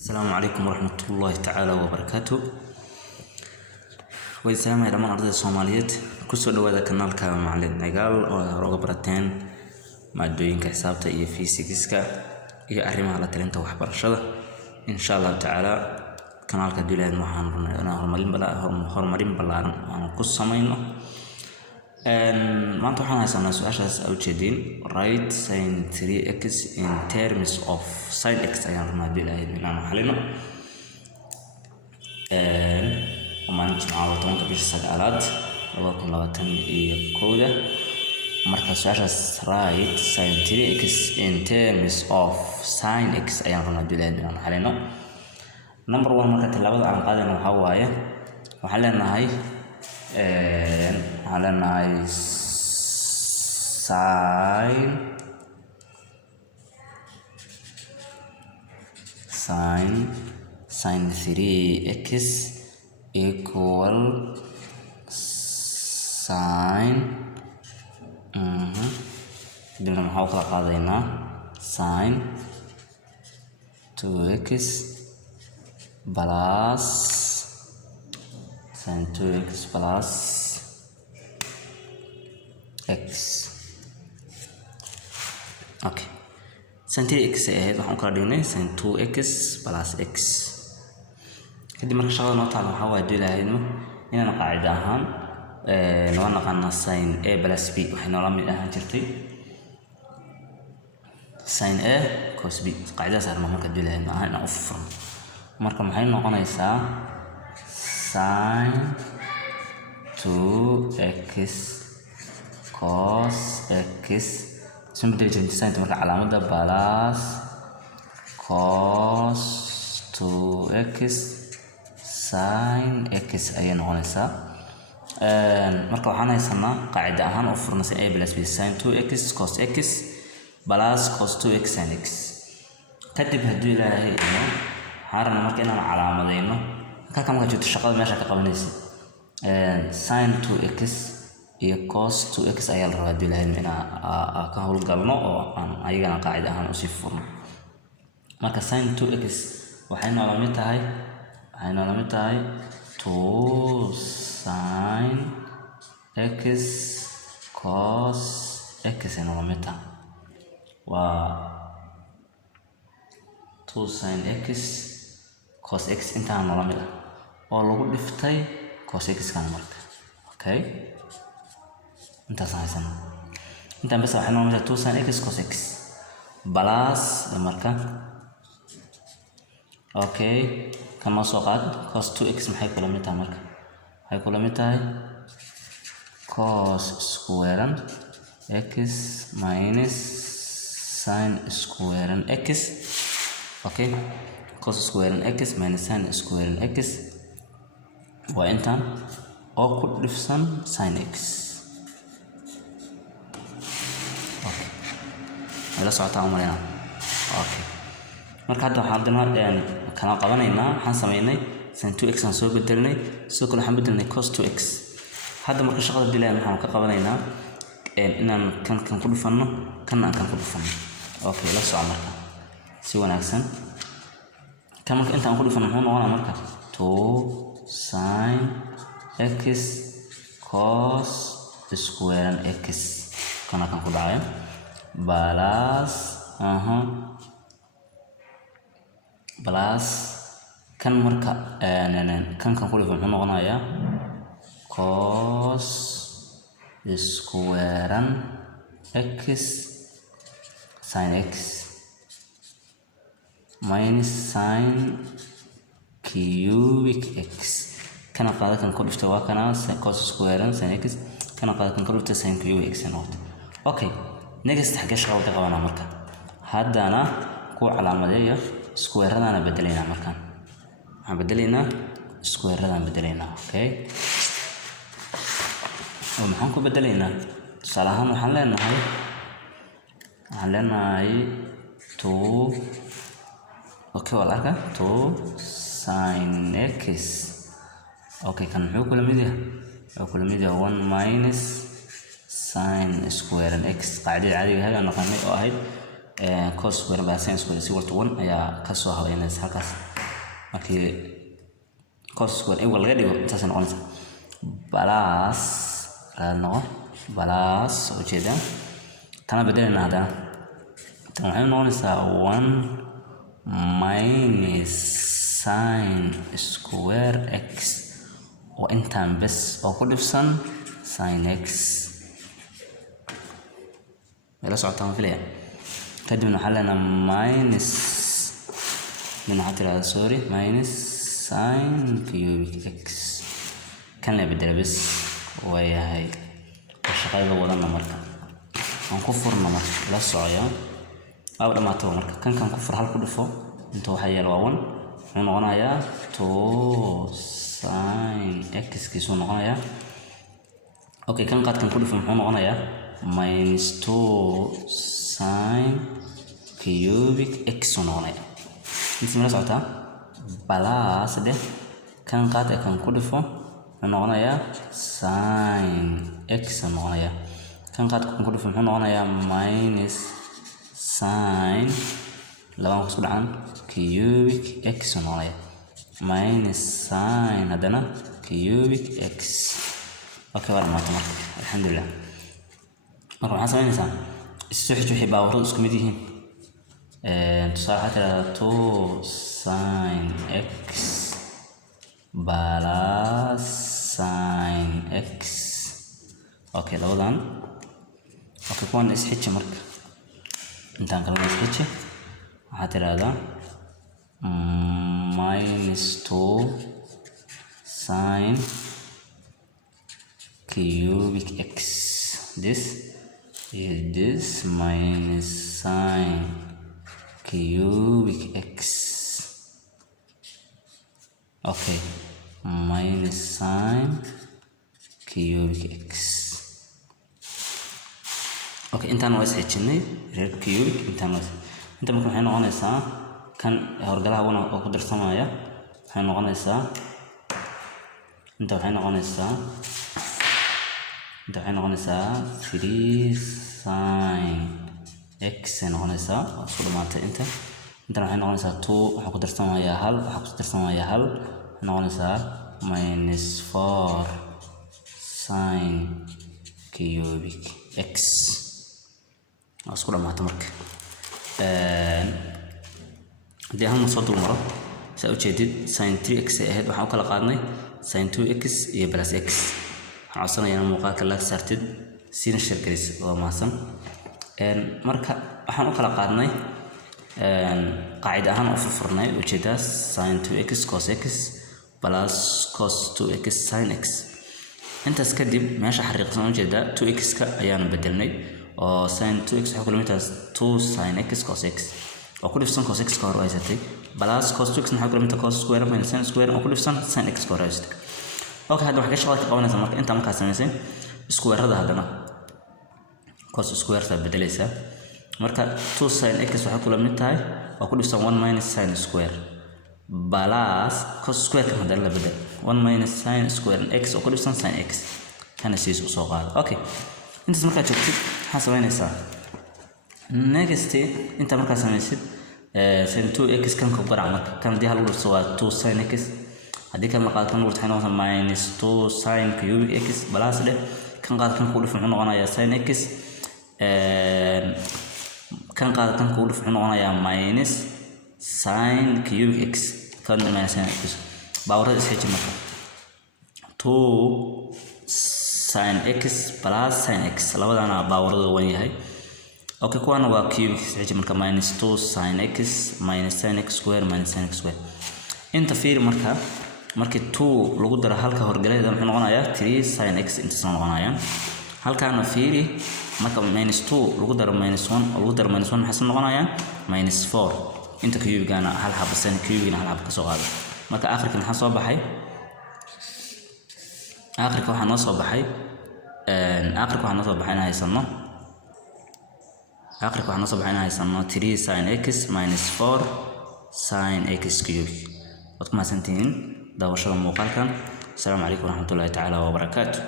السلام عليكم ورحمة الله تعالى وبركاته. والسلام على من أرض الصوماليات كسر هذا كنال كمعلن نقال ورغبرتين مادوين كحسابته إيه فيزيكسكا إيه أريم على تلنته وحبر الشدة إن شاء الله تعالى كنال كدولة محن أنا هرمرين بلا أنا قصة ماينه ما توحنا هسنا سؤال أو جدين write sin 3x in terms of sin x أيام ما دي لهي من أنا حلنا وما نجمع على طون كبير سجالات وبكون لغتن كودة مركز سؤال write sin 3x in terms of sin x أيام ما دي لهي من أنا حلنا نمبر 1 مركز اللغة عن قادنا وحواية وحلنا هاي على sin 3x equal sin دلنا محاولة قاضينا sin 2x plus sin 2x plus x. Okay. sin 3x ahead waxaan kala dhignay sin 2x plus x. kadib marka shaqada noo taalo waxaa waa dilaayno inaan qaacida ahaan loo naqaano sin a plus b waxay noola mid ahaan jirtay sin a cos b qaacidadaas arno marka dilaayno ahaan inaan u furno marka maxay noqonaysaa sin 2x cos x simple sin marka calaamada plus cos 2x sin x ayay noqonaysaa marka waxaan haysanaa qaacida ahaan u furna sin a plus b sin 2x cos x plus cos 2x sin x kadib haddii ilaahay xaaran marka inaan calaamadeyno halka marka jirto shaqada meesha ka qabanaysa sin 2x iyo cos 2x ayaa la rabaa haddii ilaahay inaan ka howlgalno oo aan ayagana qaacida ahaan usii furno marka sin 2x waxay noola mid tahay 2 sin x cos x ay noola mid tahay waa 2 sin x cos x intaan noola mid ah oo lagu dhiftay cos x kan marka okay intaas haysan intaan bas waxay noola mid 2 sin x cos x plus marka okay kama soo qaad cos 2x maxay kula mid tahay marka waxay kula mid tahay cos square x minus sin square x okay cos square x minus sin square x waa intaan oo ku dhifsan sin x okay wala socotaa umarina okay marka hadda waxaan kala qabanaynaa waxaan sameynay sin 2x aan soo bedelnay sidoo kale waxaan bedelnay cos 2x hadda marka shaqada dilaan waxaan ka qabanaynaa inaan kan ku dhufano kan aan kan ku dhufano okay la soco marka si wanaagsan kan marka intaan ku dhufano wuxuu noqonaa marka 2 sin x cos square x kana kan ku dhacay plus plus kan marka kan ku dhufan wuxuu noqonayaa cos square x sin x minus sin cubic x kana qaada kan ku dhufta waa kana cos square sin x kana qaada kan ku dhufta sin cubic x noqdo okay next xagga shaqada ka qabanaa marka haddana ku calaamadeeyo square-radana bedelaynaa markaan waxaan bedelaynaa square-radan bedelaynaa okay oo maxaan ku bedelaynaa tusaale ahaan waxaan leenahay 2 okay wala arka 2 sin x okay kan muxuu kula mid yahay 1 minus sin square x qaacidada caadiga ah aan naqaanay oo ahayd cos square by sin square is equal to 1 ayaa ka soo habeynaysa halkaas markii cos square equal laga dhigo intaas noqonaysa plus ujeeda tana bedelina hadana tan waxay noqonaysaa 1 minus sin square x oo intaan bes oo ku dhifsan sin x ila socotaan filaya kadibna waxaa leenahay minus sin cubic x kan la bedela bes waayahay shaqada wadana marka aan ku furno marka la socoyo aw dhamaato marka kan ku fur hal ku dhifo inta waxa yeelo waa 1 wuxuu noqonayaa 2 sin x kiisu noqonayaa okay kan qaadkan ku dhifo muxuu noqonayaa minus 2 sin cubic x noqonaya inta la socota plus deh kan qaad kan ku dhifo wuxuu noqonayaa sin x noqonayaa kan qaad kan ku dhifo muxuu noqonayaa minus sin labaan ku dhacan cubic x noqonaya minus sin hadana cubic x okay waa dhamaatay marka alxamdulillah marka waxaan sameynaysaa isxuxu wixii baawaradu isku mid yihiin tusaale waxaa tirahdaa 2 sin x plus sin x okay labadan okay kuwan isxiji marka intaan kala isxiji waxaa tirahdaa minus 2 sin cubic x this minus sin cubic x okay minus sin cubic x okay intaan waa isxijinay reer cubic intaan marka waxay noqonaysaa kan horgalaha wana oo ku darsamaya waxay noqonaysaa inta waxay noqonaysaa 3 sin x noqonaysaa isku dhamaatay inta waxay noqonaysaa 2 waxa ku darsamaya hal noqonaysaa minus 4 sin cubic x isku dhamaatay marka hadii aan soo dulmaro saa ujeedid sin 3x ahayd waxaan u kala qaadnay sin 2x iyo plus x waxaan codsanayaan muuqaalka la saartid sina shirkaris oo maasan marka waxaan u kala qaadnay qaacida ahaan u furfurnay ujeedaas sin 2x cos x plus cos 2x sin x intaas kadib meesha xariiqsan ujeeda 2x ka ayaan bedelnay oo sin 2x waxa ku lamid tahay 2 sin x cos x oo ku dhifsan cos x ka hor haysatay plus cos 2x waxa ku lamid tahay cos square minus sin square oo ku dhifsan sin x ka hor haysatay okay hadda waxa ka shaqada ka qabanaysa marka inta marka sameysay square-rada hadana cos square ta bedelaysa marka 2 sin x waxa ku lamid tahay oo ku dhifsan 1 minus sin square plus cos square kan hadana la bedel 1 minus sin square x oo ku dhifsan sin x kana siis u soo qaad okay inta marka joogtid waxa sameynaysaa next inta marka sameysid sin 2x kan ku garac marka kan hadii hal dhufto waa 2 sin x hadii kan qaad kan dhufto waxay minus 2 sin cubic x plus deh kan qaad kan ku dhufto wuxuu noqonayaa sin x kan qaad kan ku dhufto wuxuu noqonayaa minus sin cubic x kan minus sin x baawarada isxiji marka 2 sin x plus sin x labadana baawarada wan yahay okay kuwana waa cubic isxiji marka minus 2 sin x minus sin x square minus sin x square inta fiir marka markii 2 lagu daro halka horgaleeda wuxuu noqonayaa 3 sin x inta soo noqonaya halkaana fiiri marka minus 2 lagu daro minus 1 lagu daro minus 1 maxay noqonaya minus 4 inta cubigana hal xabo sin cubigana hal xabo ka soo qaado marka aakhirka maxaa soo baxay aakhirka waxa noo soo baxay in haysano 3 sin x minus 4 sin x cube waad ku mahadsantihiin daawashada muuqaalkan. Assalaamu calaykum waraxmatullaahi tacaala wabarakaatuh.